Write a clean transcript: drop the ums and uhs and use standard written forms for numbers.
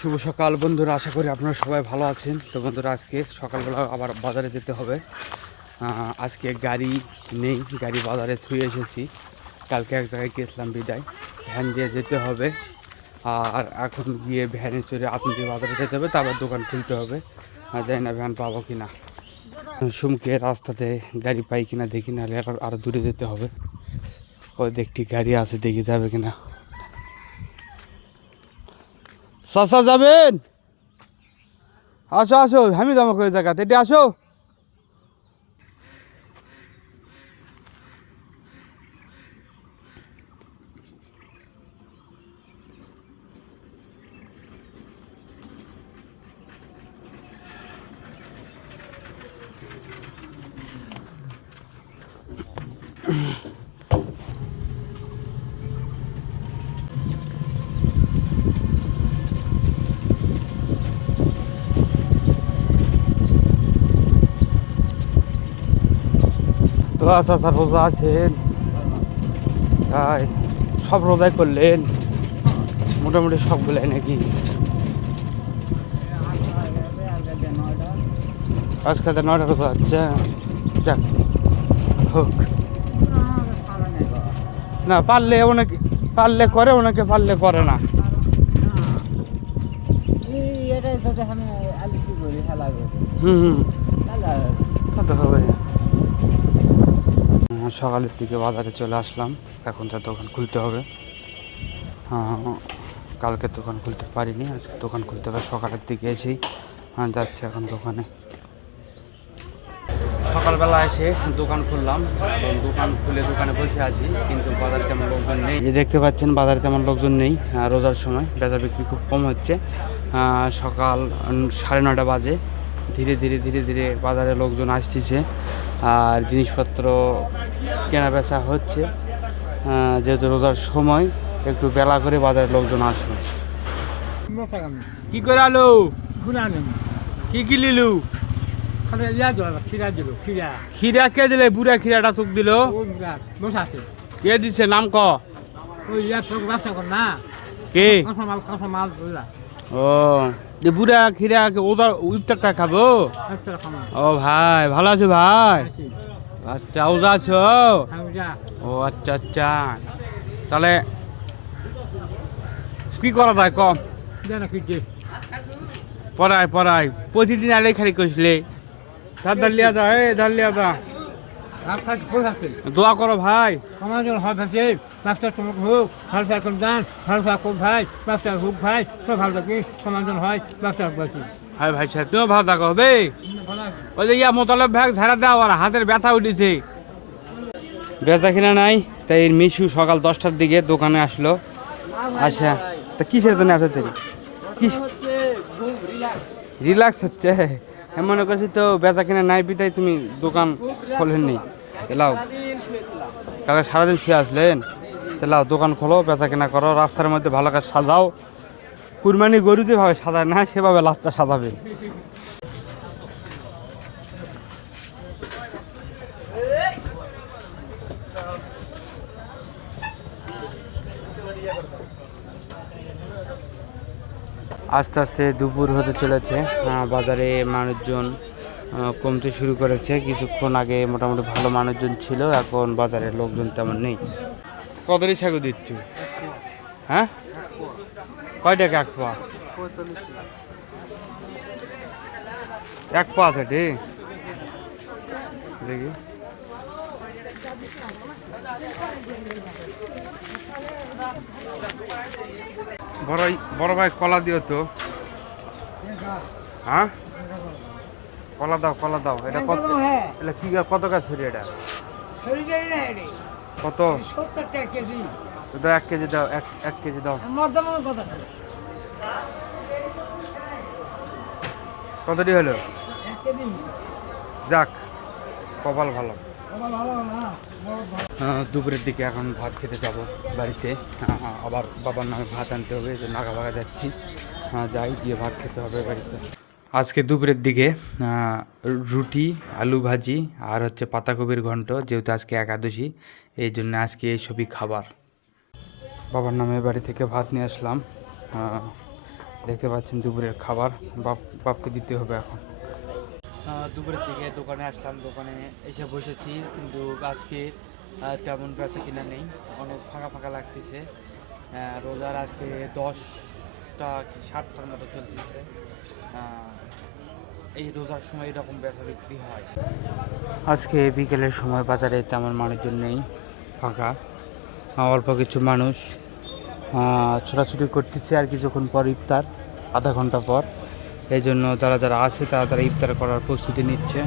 শুভ সকাল বন্ধুরা, আশা করি আপনারা সবাই ভালো আছেন। তো বন্ধুরা, আজকে সকালবেলা আবার বাজারে যেতে হবে। আজকে গাড়ি নেই, গাড়ি বাজারে থুয়ে এসেছি। কালকে এক জায়গায় গিয়েছিলাম বিদায়, ভ্যান দিয়ে যেতে হবে। আর এখন গিয়ে ভ্যানে চড়ে আপনি বাজারে যেতে হবে, তারপর দোকান খুলতে হবে। জানি না ভ্যান পাবো কি না। সুমকে রাস্তাতে গাড়ি পাই কিনা দেখি, নাহলে আরও দূরে যেতে হবে। ওই দেখটি গাড়ি আছে, দেখি যাবে কিনা। চাচা যাবেন? আসো আসো, আমি জমা করে জায়গাতে এটি আসো। তো আচ্ছা রোজা আছেন? তাই সব রোজাই করলেন? মোটামুটি সবগুলাই নাকি? আজকে তো 9টা রোজা হচ্ছে। যাক, হোক। না পারলে অনেকে পারলে করে, অনেকে পারলে করে না। হুম, তো হবে। সকালের দিকে বাজারে চলে আসলাম, এখন তো দোকান খুলতে হবে। কালকে দোকান খুলতে পারিনি, আজকে দোকান খুলতে হবে। সকালের দিকে এসেই যাচ্ছে এখন দোকানে। সকালবেলা এসে দোকান খুললাম, এবং দোকান খুলে দোকানে বসে আছি, কিন্তু বাজারে তেমন লোকজন নেই। যে দেখতে পাচ্ছেন, বাজারে তেমন লোকজন নেই। রোজার সময় বেচা বিক্রি খুব কম হচ্ছে। সকাল 9:30 বাজে। ধীরে ধীরে ধীরে ধীরে বাজারে লোকজন আসতেছে, আর জিনিসপত্র কেনা বেচা হচ্ছে। যেহেতু রোজার সময়, একটু বেলা করে বাজারে লোকজন আসবে। কি করে আলো? কি কি লিলু? খিরা কে দিলে? বুড়া খিরাটা তোক দিল? কে দিছে? নাম ক। কে? ও, বুড়া খিরা ওদের ইফতারটা খাবো? ও ভাই, ভালো আছো ভাই? আচ্ছা, ওজা আছো? ও আচ্ছা আচ্ছা। তাহলে কি করা যায় কম? পড়াই প্রতিদিন আলে খালি কইসলে। ধার দা, ধার দা। দোয়া করো ভাই। ভাই ভাই সাহেব, তুমিও ভালো থাকো হবে। ওই যে মোতালেব ব্যাগ ঝাড়া দাও, আর হাতের ব্যথা উঠেছে। বেচা কিনা নাই, তাই মিশু সকাল 10টার দিকে দোকানে আসলো। আচ্ছা, তা কিসের জন্য আছে তুই? রিল্যাক্স হচ্ছে। আমি মনে করছি তো বেচা কিনা নাই বিদায় তুমি দোকান খোলেননি। এলাও, কালকে সারাদিন শুয়ে আসলেন। এলাও, দোকান খোলো, বেচা কিনা করো, রাস্তার মধ্যে ভালো কাজ সাজাও। কুরবানি গরু যেভাবে সাজায় না, সেভাবে লাচটা সাজাবে। আস্তে আস্তে দুপুর হতে চলেছে। বাজারে মানুষজন কমতে শুরু করেছে। কিছুক্ষণ আগে মোটামুটি ভালো মানুষজন ছিল, এখন বাজারে লোকজন তেমন নেই। কদরি ছাগল দিচ্ছ? হ্যাঁ, কয় টাকা এক পা? এক পা আছে ঠিক? দেখি। বড় ভাই কলা দিও তো। হ্যাঁ, কলা দাও। এটা কত? এটা কি কত গাছ ছড়ি? এটা কত? 70 টাকা কেজি। এটা 1 কেজি দাও, 1 কেজি দাও। কত দিয়ে হলো? যাক, কপাল ভালো। দুপুরের দিকে এখন ভাত খেতে যাব বাড়িতে। আবার বাবার নামে ভাত আনতে হবে, এই জন্য ভাগা যাচ্ছি। যাই, গিয়ে ভাত খেতে হবে বাড়িতে। আজকে দুপুরের দিকে রুটি, আলু ভাজি, আর হচ্ছে পাতাকপির ঘন্ট। যেহেতু আজকে একাদশী, এই জন্য আজকে এইসবই খাবার। বাবার নামে বাড়ি থেকে ভাত নিয়ে আসলাম। দেখতে পাচ্ছেন দুপুরের খাবার বাপকে দিতে হবে এখন। দুপুরের দিকে দোকানে আসলাম, দোকানে এসে বসেছি, কিন্তু আজকে তেমন বেচা কিনা নেই, অনেক ফাঁকা ফাঁকা লাগতেছে। রোজার আজকে 10টা কি 7টার মতো চলতেছে। এই রোজার সময় এরকম বেচা বিক্রি হয়। আজকে বিকেলের সময় বাজারে তেমন মানুষজন নেই, ফাঁকা, অল্প কিছু মানুষ ছোটাছুটি করতেছে। আর কিছুক্ষণ পর ইফতার, আধা ঘন্টা পর। এই জন্য যারা যারা আছে তারা ইফতার করার প্রস্তুতি নিচ্ছে।